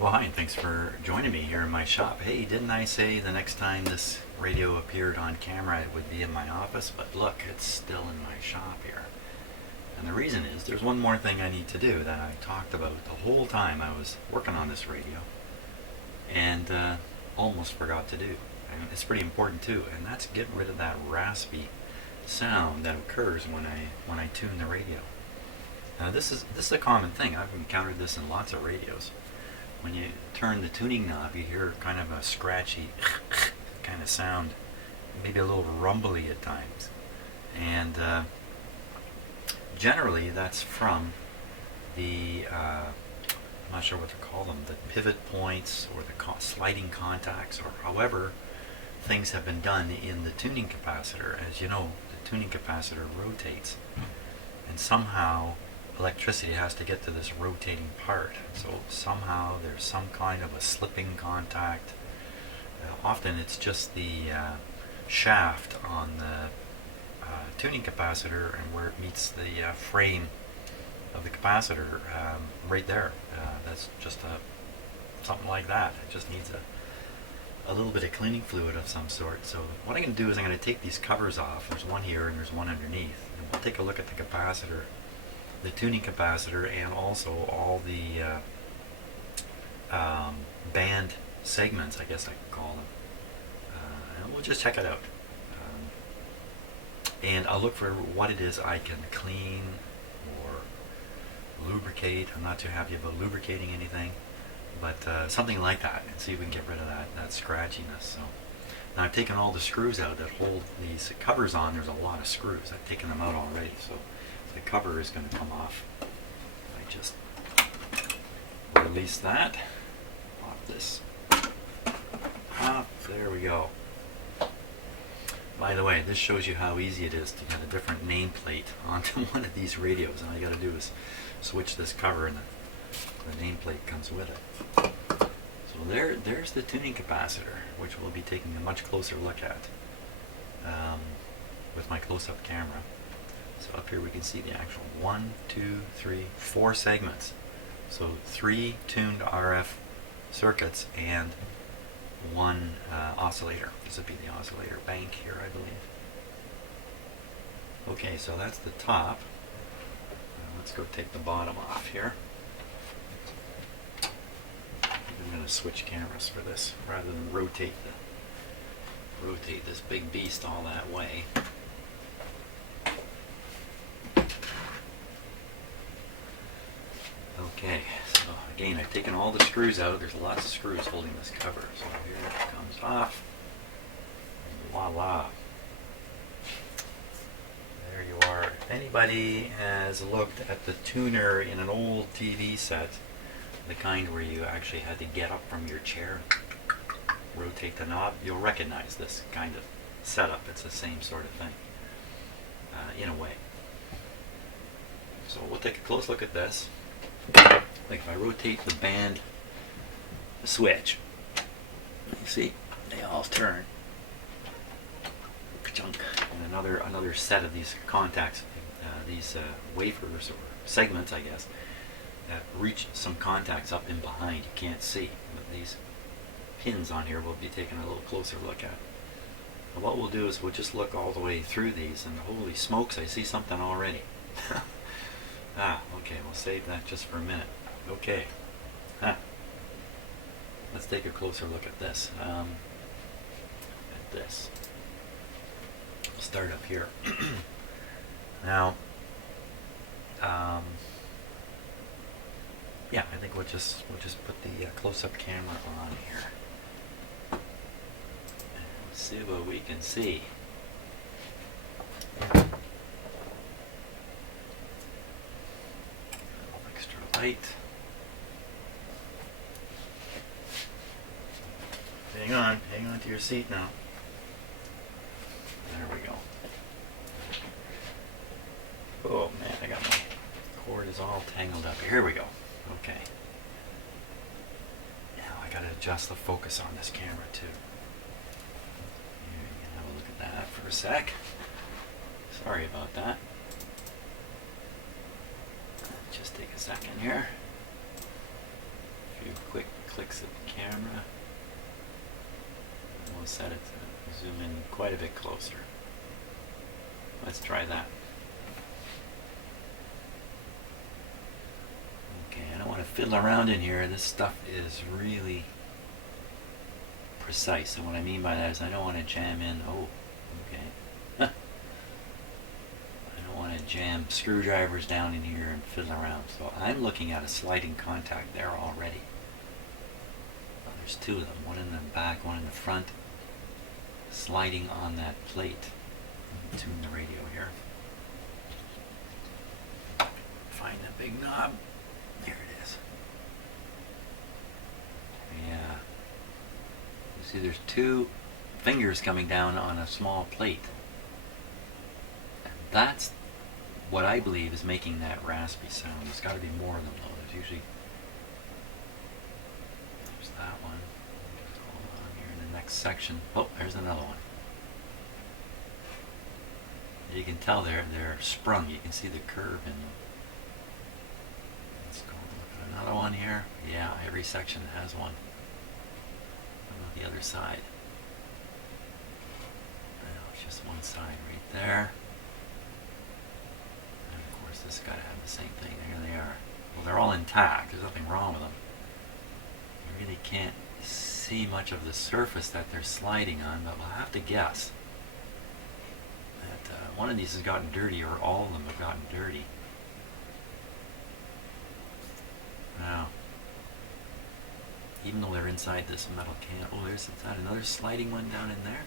Well, hi, and thanks for joining me here in my shop. Hey, didn't I say the next time this radio appeared on camera it would be in my office? But look, it's still in my shop here. And the reason is there's one more thing I need to do that I talked about the whole time I was working on this radio and almost forgot to do. And it's pretty important too, and that's getting rid of that raspy sound that occurs when I tune the radio. Now this is a common thing. I've encountered this in lots of radios. When you turn the tuning knob, you hear kind of a scratchy kind of sound, maybe a little rumbly at times. And generally that's from the, I'm not sure what to call them, the pivot points or the sliding contacts, or however things have been done in the tuning capacitor. As you know, the tuning capacitor rotates, and somehow electricity has to get to this rotating part. So somehow there's some kind of a slipping contact. Often it's just the shaft on the tuning capacitor and where it meets the frame of the capacitor right there. That's just something like that. It just needs a little bit of cleaning fluid of some sort. So what I'm going to do is I'm going to take these covers off. There's one here and there's one underneath. And we'll take a look at the capacitor, the tuning capacitor, and also all the band segments, I guess I could call them. And we'll just check it out. And I'll look for what it is I can clean or lubricate. I'm not too happy about lubricating anything, but something like that, and see if we can get rid of that scratchiness. So now I've taken all the screws out that hold these covers on. There's a lot of screws. I've taken them out already, so the cover is going to come off. I just release that. Pop this up. There we go. By the way, this shows you how easy it is to get a different nameplate onto one of these radios. All you got to do is switch this cover and the nameplate comes with it. So there's the tuning capacitor, which we'll be taking a much closer look at with my close-up camera. So up here we can see the actual 1, 2, 3, 4 segments. So 3 tuned RF circuits and 1 oscillator. This would be the oscillator bank here, I believe. Okay, so that's the top. Let's go take the bottom off here. I'm going to switch cameras for this rather than rotate this big beast all that way. Okay, so again, I've taken all the screws out. There's lots of screws holding this cover. So here it comes off. And voila. There you are. If anybody has looked at the tuner in an old TV set, the kind where you actually had to get up from your chair, rotate the knob, you'll recognize this kind of setup. It's the same sort of thing, in a way. So we'll take a close look at this. Like if I rotate the band switch, you see they all turn. And another set of these contacts, these wafers or segments, I guess, that reach some contacts up in behind. You can't see, but these pins on here we'll be taking a little closer look at. And what we'll do is we'll just look all the way through these, and holy smokes, I see something already. Okay, we'll save that just for a minute. Okay. Let's take a closer look at this. We'll start up here. Now, yeah, I think we'll just put the close-up camera on here. And let's see what we can see. Light. Hang on to your seat now. There we go. Oh man, I got my cord is all tangled up. Here we go. Okay. Now I gotta adjust the focus on this camera too. Here, you can have a look at that for a sec. Sorry about that. Just take a second here. A few quick clicks of the camera. We'll set it to zoom in quite a bit closer. Let's try that. Okay, I don't want to fiddle around in here. This stuff is really precise. And what I mean by that is I don't want to jam in. Oh, okay. I don't want to jam screwdrivers down in here and fiddle around. So I'm looking at a sliding contact there already. Well, there's two of them, one in the back, one in the front, sliding on that plate. Tune the radio here. Find the big knob. There it is. Yeah. You see there's two fingers coming down on a small plate. And that's what I believe is making that raspy sound. There's got to be more of them though. There's usually... There's that one. Just hold on here in the next section. Oh, there's another one. You can tell they're sprung. You can see the curve in them. Let's go look at another one here. Yeah, every section has one. What about the other side? No, it's just one side right there. And of course this got to have the same thing. Here they are. Well, they're all intact. There's nothing wrong with them. You really can't see much of the surface that they're sliding on, but we'll have to guess. One of these has gotten dirty, or all of them have gotten dirty. Now, even though they're inside this metal can, oh, there's that another sliding one down in there?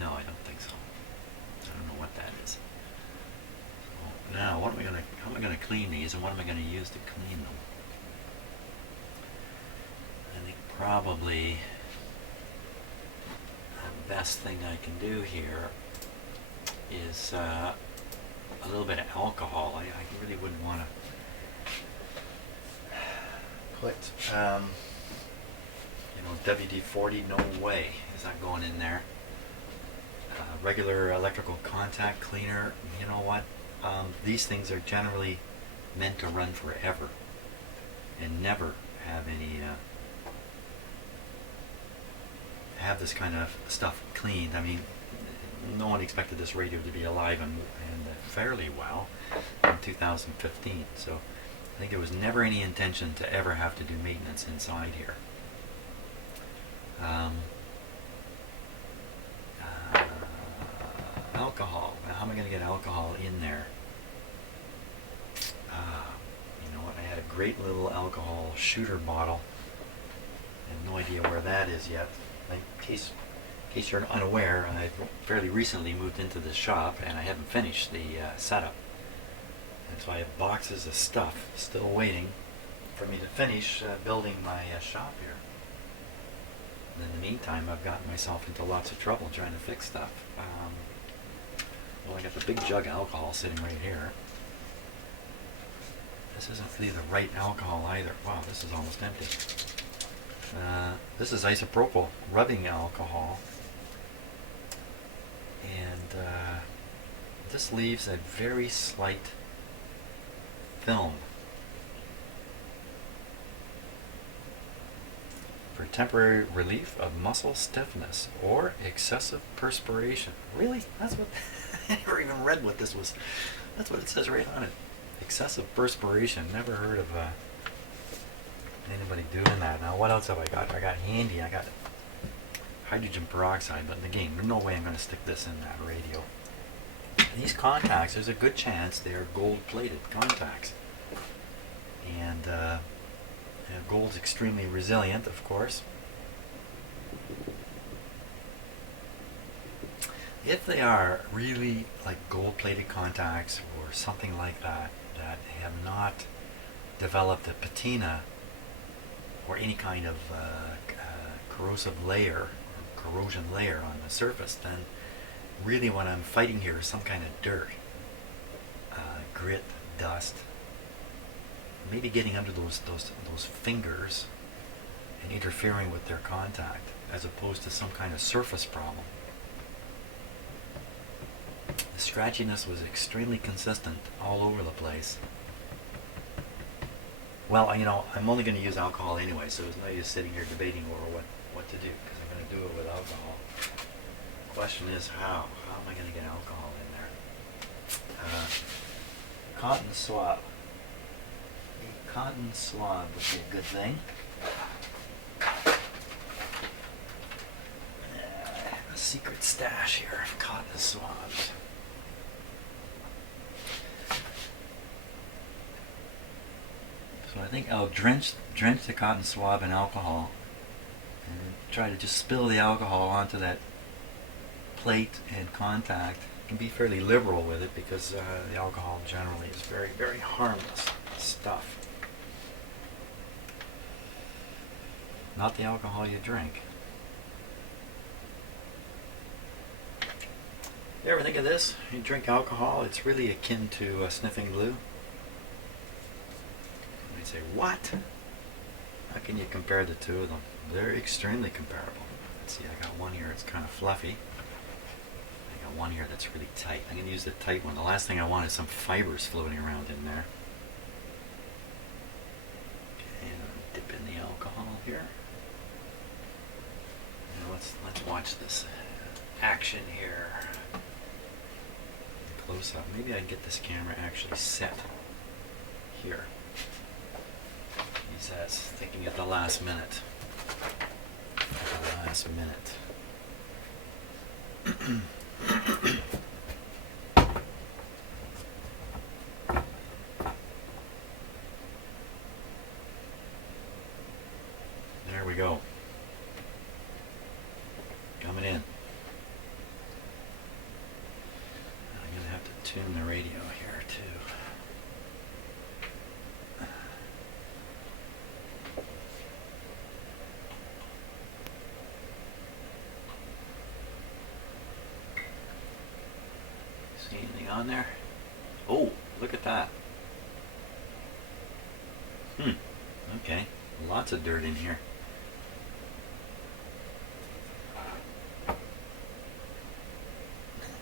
No, I don't think so. I don't know what that is. So now, how am I gonna clean these, and what am I gonna use to clean them? I think probably best thing I can do here is a little bit of alcohol. I really wouldn't want to put, WD-40, no way is that going in there. Regular electrical contact cleaner, you know what? These things are generally meant to run forever and never have any have this kind of stuff cleaned. I mean, no one expected this radio to be alive and fairly well in 2015, so I think there was never any intention to ever have to do maintenance inside here. Alcohol. Now, how am I going to get alcohol in there? You know what? I had a great little alcohol shooter bottle. I have no idea where that is yet. In case you're unaware, I fairly recently moved into this shop and I haven't finished the setup. And so I have boxes of stuff still waiting for me to finish building my shop here. And in the meantime, I've gotten myself into lots of trouble trying to fix stuff. Well, I got the big jug of alcohol sitting right here. This isn't really the right alcohol either. Wow, this is almost empty. This is isopropyl rubbing alcohol, and this leaves a very slight film. For temporary relief of muscle stiffness or excessive perspiration. Really? That's what I never even read what this was. That's what it says right on it. Excessive perspiration. Never heard of anybody doing that. Now what else have I got? I got hydrogen peroxide, but again, there's no way I'm going to stick this in that radio. And these contacts, there's a good chance they're gold-plated contacts. And gold's extremely resilient, of course. If they are really like gold-plated contacts or something like that, that have not developed a patina or any kind of corrosive layer or corrosion layer on the surface, then really what I'm fighting here is some kind of dirt, grit, dust, maybe getting under those fingers and interfering with their contact, as opposed to some kind of surface problem. The scratchiness was extremely consistent all over the place. Well, I'm only going to use alcohol anyway, so there's no use sitting here debating over what to do, because I'm going to do it with alcohol. The question is how? How am I going to get alcohol in there? Cotton swab. A cotton swab would be a good thing. A secret stash here of cotton swabs. So I think I'll drench the cotton swab in alcohol and try to just spill the alcohol onto that plate and contact. You can be fairly liberal with it because the alcohol generally is very, very harmless stuff. Not the alcohol you drink. You ever think of this? You drink alcohol, it's really akin to sniffing glue. You say, what? How can you compare the two of them? They're extremely comparable. Let's see, I got one here that's kind of fluffy. I got one here that's really tight. I'm going to use the tight one. The last thing I want is some fibers floating around in there. Okay, dip in the alcohol here. Now let's watch this action here. Close up. Maybe I can get this camera actually set here. He says, thinking at the last minute. At the last minute. There we go. Coming in. I'm going to have to tune the radio here too. See anything on there? Oh, look at that. Okay. Lots of dirt in here.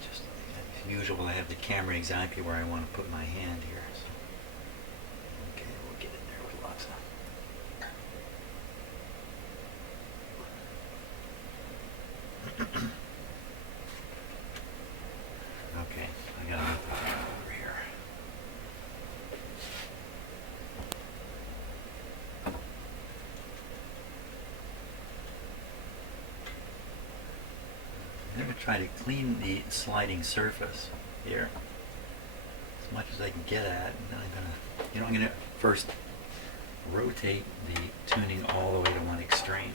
Just as usual, I have the camera exactly where I want to put my hand here. So. Okay, we'll get in there with lots of. Okay, I gotta move the camera over here. I'm going to try to clean the sliding surface here as much as I can get at, and then I'm going to first rotate the tuning all the way to one extreme.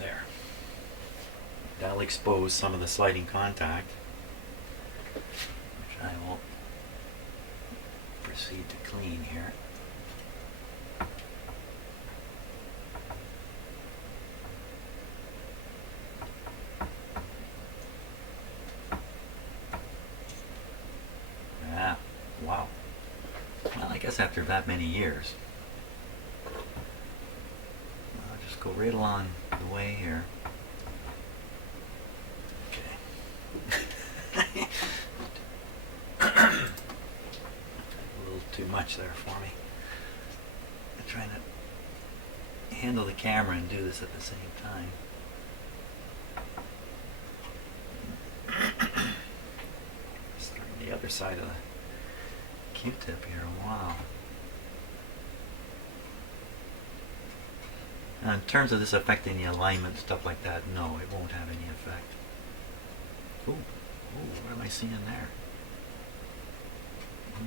There. That'll expose some of the sliding contact, which I will proceed to clean here. Wow. Well, I guess after that many years, I'll just go right along the way here. Okay. A little too much there for me. I'm trying to handle the camera and do this at the same time. Starting the other side of the Q-tip here. Wow. Now, in terms of this affecting the alignment, stuff like that, no, it won't have any effect. Ooh, what am I seeing there? I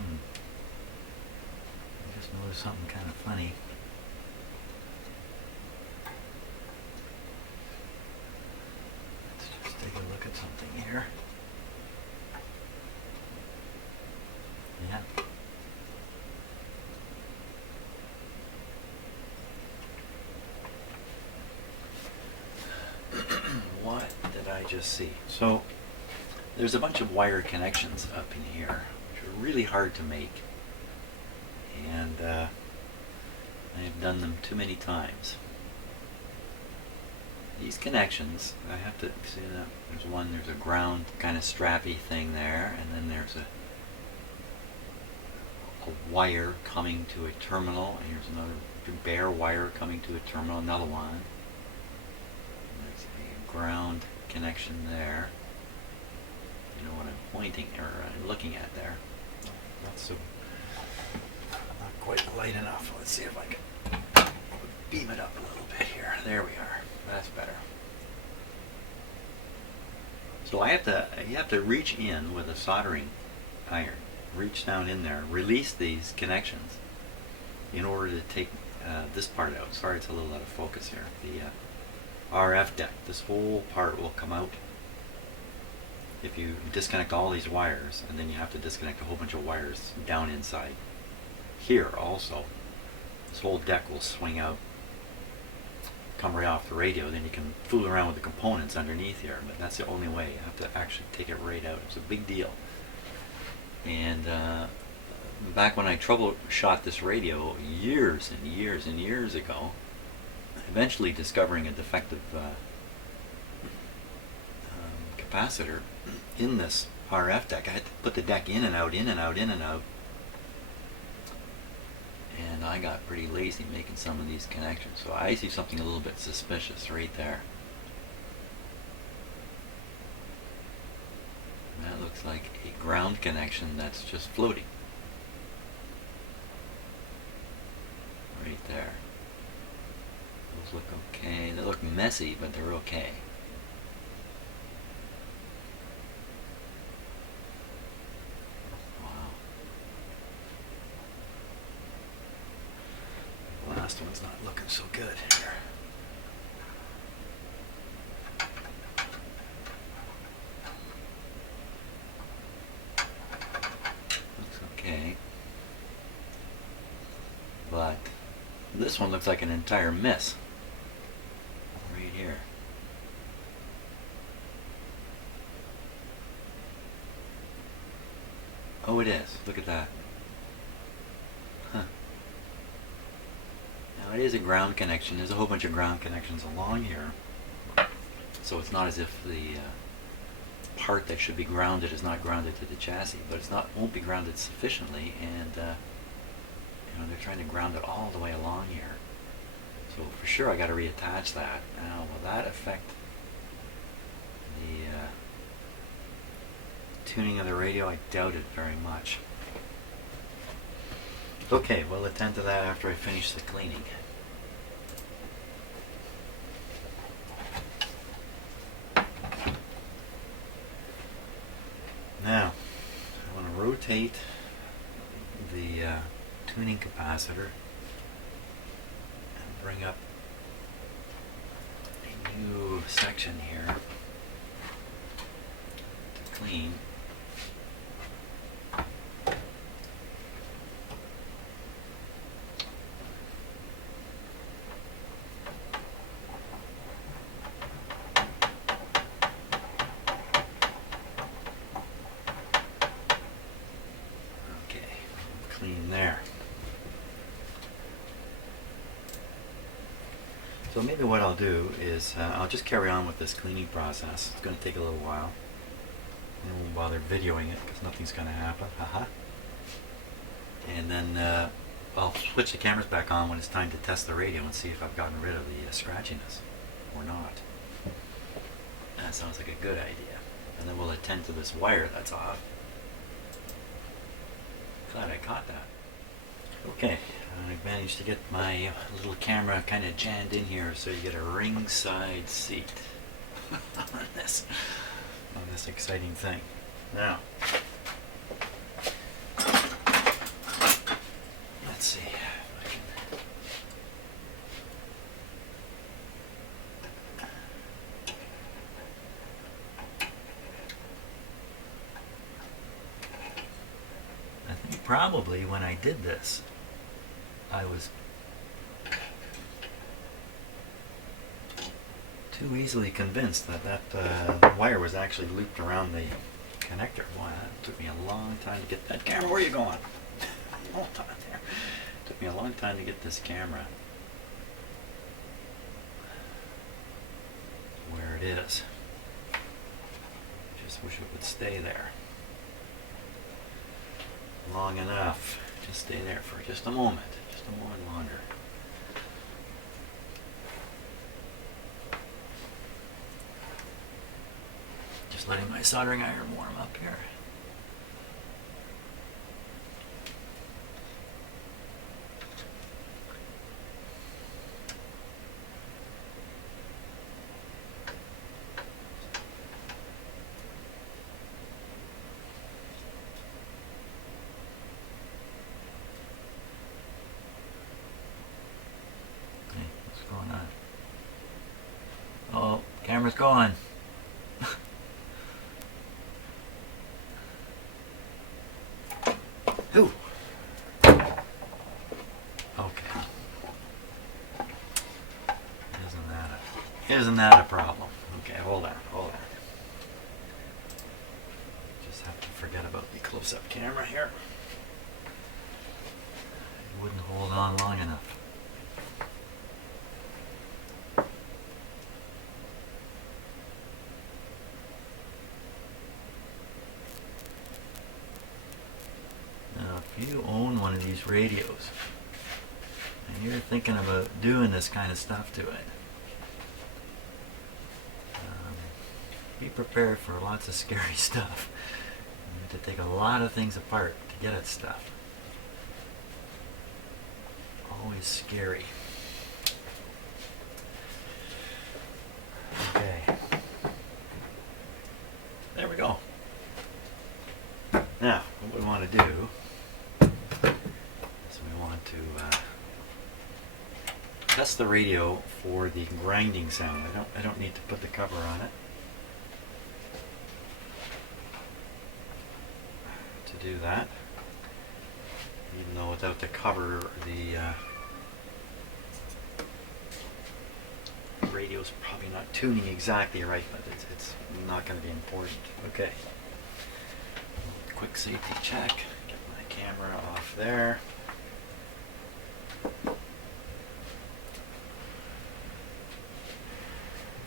just noticed something kind of funny. Let's just take a look at something here. Yeah. What did I just see? So there's a bunch of wire connections up in here, which are really hard to make, and I've done them too many times. These connections, I have to see that there's a ground kind of strappy thing there, and then there's a a wire coming to a terminal, and here's another bare wire coming to a terminal, another one. And there's a ground connection there. You know what I'm pointing or looking at there. Not quite light enough. Let's see if I can beam it up a little bit here. There we are. That's better. So you have to reach in with a soldering iron, reach down in there, release these connections in order to take this part out. Sorry, it's a little out of focus here. The RF deck, this whole part will come out if you disconnect all these wires, and then you have to disconnect a whole bunch of wires down inside here also. This whole deck will swing out, come right off the radio. Then you can fool around with the components underneath here, but that's the only way. You have to actually take it right out. It's a big deal. And back when I troubleshot this radio years and years and years ago, eventually discovering a defective capacitor in this RF deck. I had to put the deck in and out, in and out, in and out. And I got pretty lazy making some of these connections. So I see something a little bit suspicious right there. And that looks like a ground connection that's just floating. Right there. Those look okay. They look messy, but they're okay. Last one's not looking so good here. Looks okay. But this one looks like an entire mess. Right here. Oh, it is. Look at that. Huh. Now it is a ground connection. There's a whole bunch of ground connections along here. So it's not as if the part that should be grounded is not grounded to the chassis, but it's not, won't be grounded sufficiently, and you know, they're trying to ground it all the way along here. So for sure I got to reattach that. Now will that affect the tuning of the radio? I doubt it very much. Okay, we'll attend to that after I finish the cleaning. Now, I want to rotate the tuning capacitor and bring up a new section here to clean. Clean there. So maybe what I'll do is I'll just carry on with this cleaning process. It's going to take a little while. I won't bother videoing it because nothing's going to happen. And then I'll switch the cameras back on when it's time to test the radio and see if I've gotten rid of the scratchiness or not. That sounds like a good idea. And then we'll attend to this wire that's off. Glad I caught that. Okay, I managed to get my little camera kind of jammed in here so you get a ringside seat on this exciting thing. Now, let's see if I can. I think probably when I did this, I was too easily convinced that wire was actually looped around the connector. Boy, that took me a long time to get that camera. Where are you going? Hold on there. It took me a long time to get this camera where it is. Just wish it would stay there long enough Just stay there for just a moment longer. Just letting my soldering iron warm up here. Going on. Oh, camera's going. Ooh. Okay. Isn't that a problem? Okay, hold on. Just have to forget about the close-up camera here. It wouldn't hold on long enough. If you own one of these radios and you're thinking about doing this kind of stuff to it, be prepared for lots of scary stuff. You have to take a lot of things apart to get at stuff. Always scary. Okay. There we go. Now, what we want to do is we want to test the radio for the grinding sound. I don't need to put the cover on it. To do that, even though without the cover, the radio's probably not tuning exactly right, but it's not going to be important. Okay. Quick safety check. Get my camera off there.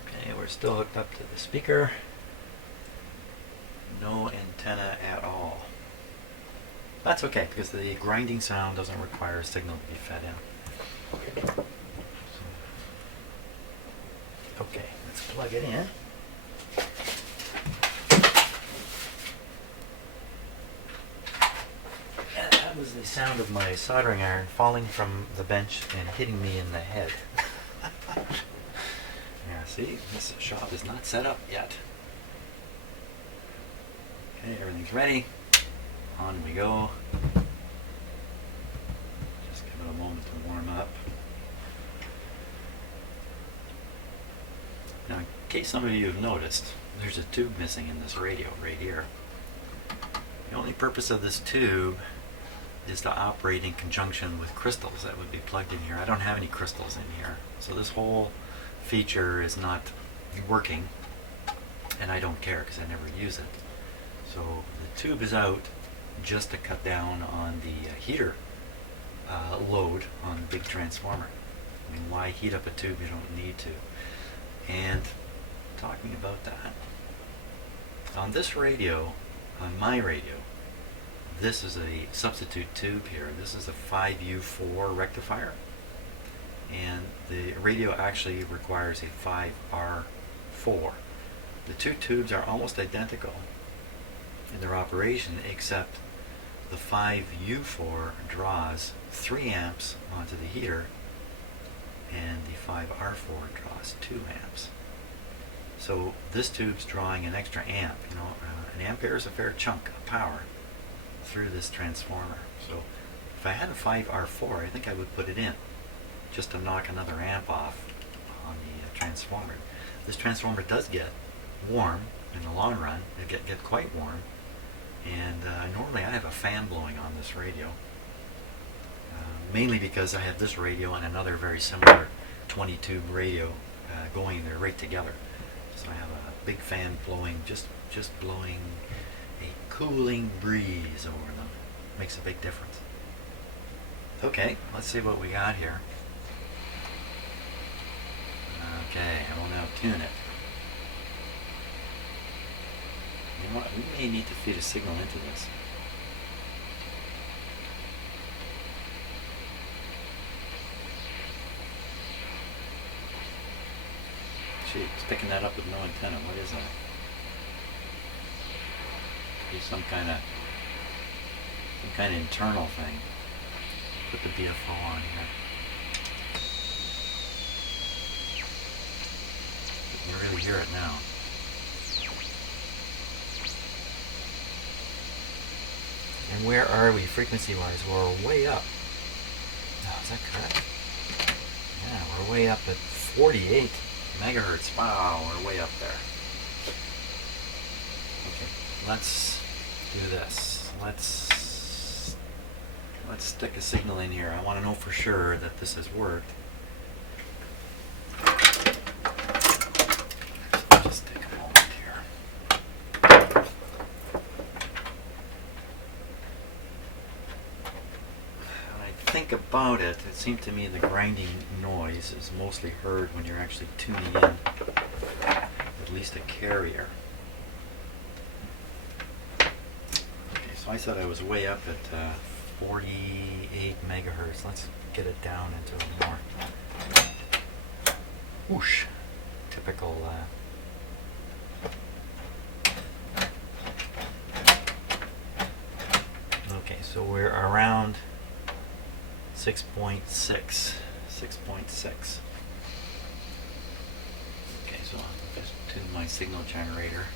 Okay, we're still hooked up to the speaker. No antenna at all. That's okay, because the grinding sound doesn't require a signal to be fed in. Okay, let's plug it in. And that was the sound of my soldering iron falling from the bench and hitting me in the head. Yeah, see, this shop is not set up yet. Okay, everything's ready. On we go. Just give it a moment to warm up. Now, in case some of you have noticed, there's a tube missing in this radio right here. The only purpose of this tube is to operate in conjunction with crystals that would be plugged in here. I don't have any crystals in here, so this whole feature is not working, and I don't care because I never use it. So the tube is out just to cut down on the heater load on the big transformer. I mean, why heat up a tube you don't need to? And talking about that, on this radio, on my radio, this is a substitute tube here. This is a 5U4 rectifier, and the radio actually requires a 5R4. The two tubes are almost identical in their operation, except the 5U4 draws 3 amps onto the heater and the 5R4 draws 2 amps. So this tube's drawing an extra amp. You know, an ampere is a fair chunk of power through this transformer. So if I had a 5R4, I think I would put it in just to knock another amp off on the transformer. This transformer does get warm in the long run. It get quite warm. And normally I have a fan blowing on this radio, mainly because I have this radio and another very similar 20-tube radio going there right together. So I have a big fan blowing, just blowing a cooling breeze over them. Makes a big difference. Okay, let's see what we got here. Okay, I will now tune it. You know what, we may need to feed a signal into this. picking that up with no antenna? What is that? Be some kind of internal thing. Put the BFO on here. You can really hear it now. And where are we frequency-wise? We're way up. Oh, is that correct? Yeah, we're way up at 48 megahertz. Wow, we're way up there. Okay, let's do this. Let's stick a signal in here. I want to know for sure that this has worked. Just take a moment here. When I think about it, it seemed to me the grinding noise is mostly heard when you're actually tuning in at least a carrier. Okay, so I said I was way up at 48 megahertz. Let's get it down into a more whoosh, typical okay, so we're around 6.6. 6.6. Okay, so I'll just tune my signal generator.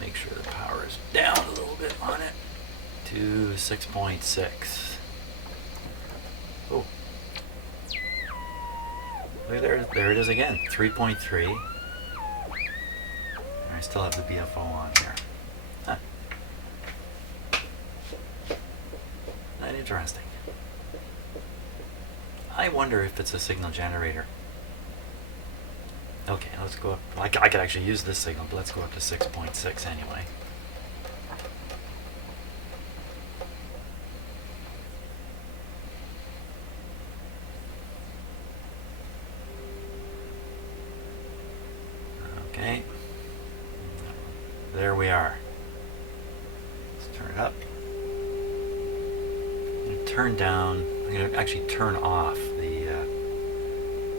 Make sure the power is down a little bit on it to 6.6. Oh, look there it is again, 3.3. I still have the BFO on here. Huh. Not interesting. I wonder if it's a signal generator. Okay, let's go up. I could actually use this signal, but let's go up to 6.6 anyway. Okay. There we are. Let's turn it up. I'm going to turn down. I'm going to actually turn off the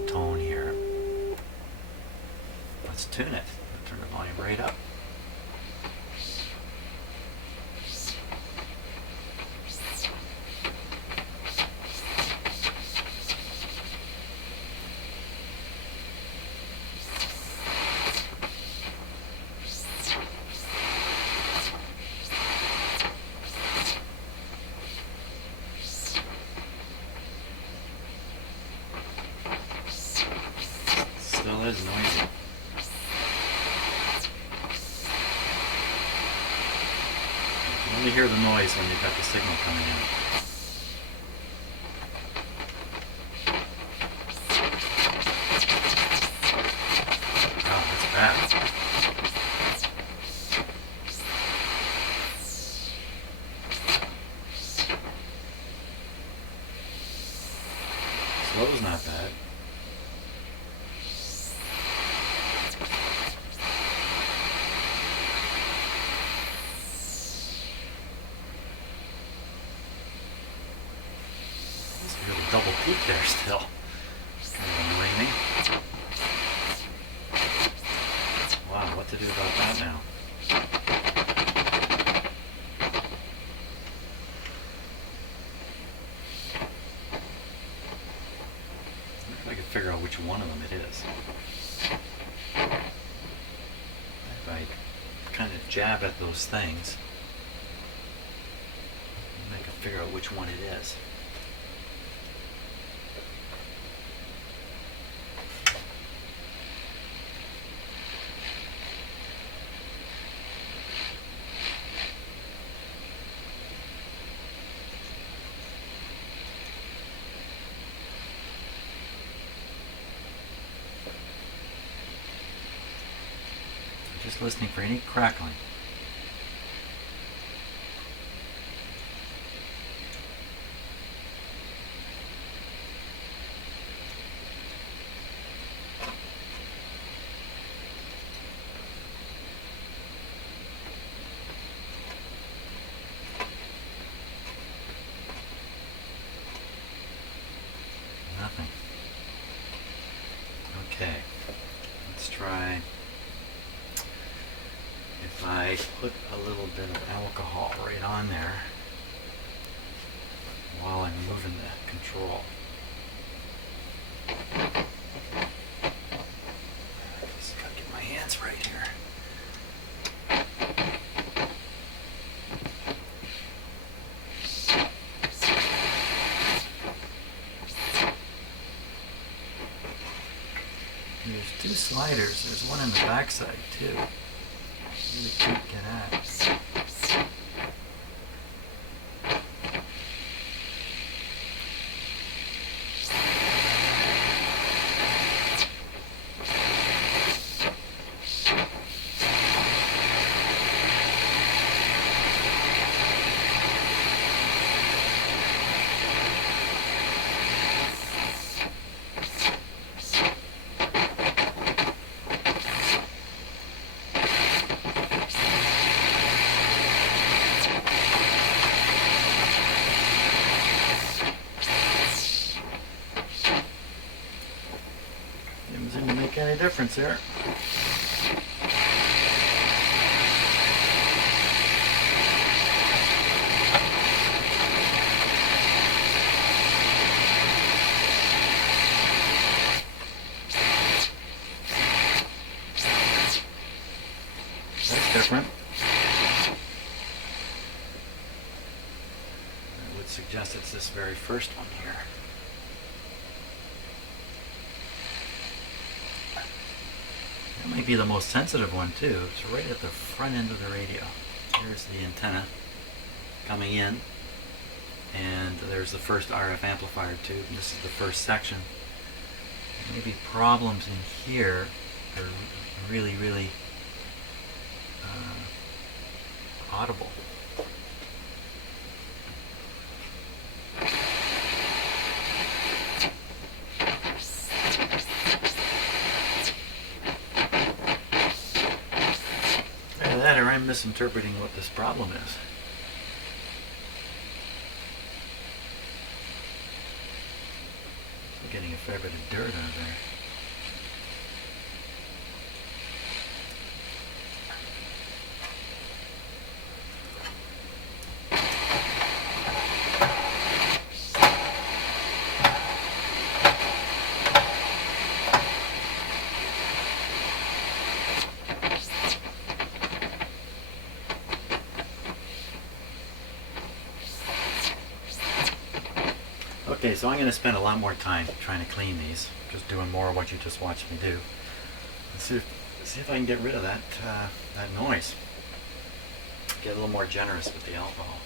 tone here. Let's tune it. Turn the volume right up. Still is noisy. You only hear the noise when you've got the signal coming in. Oh, that's bad. Slow's not bad. Double peak there still. It's kind of annoying me. Wow, what to do about that now? I wonder if I could figure out which one of them it is. If I kind of jab at those things, I can figure out which one it is. Just listening for any crackling. Nothing. I put a little bit of alcohol right on there while I'm moving the control. Just gotta get my hands right here. There's two sliders. There's one in the backside too. Really can't get at. Didn't seem to make any difference there. That's different. I would suggest it's this very first one here. That might be the most sensitive one too. It's right at the front end of the radio. There's the antenna coming in, and there's the first RF amplifier tube, and this is the first section. Maybe problems in here are really audible. Either that or I'm misinterpreting what this problem is. I'm getting a fair bit of dirt out there. Okay, so I'm going to spend a lot more time trying to clean these, just doing more of what you just watched me do. Let's see if I can get rid of that noise. Get a little more generous with the alcohol.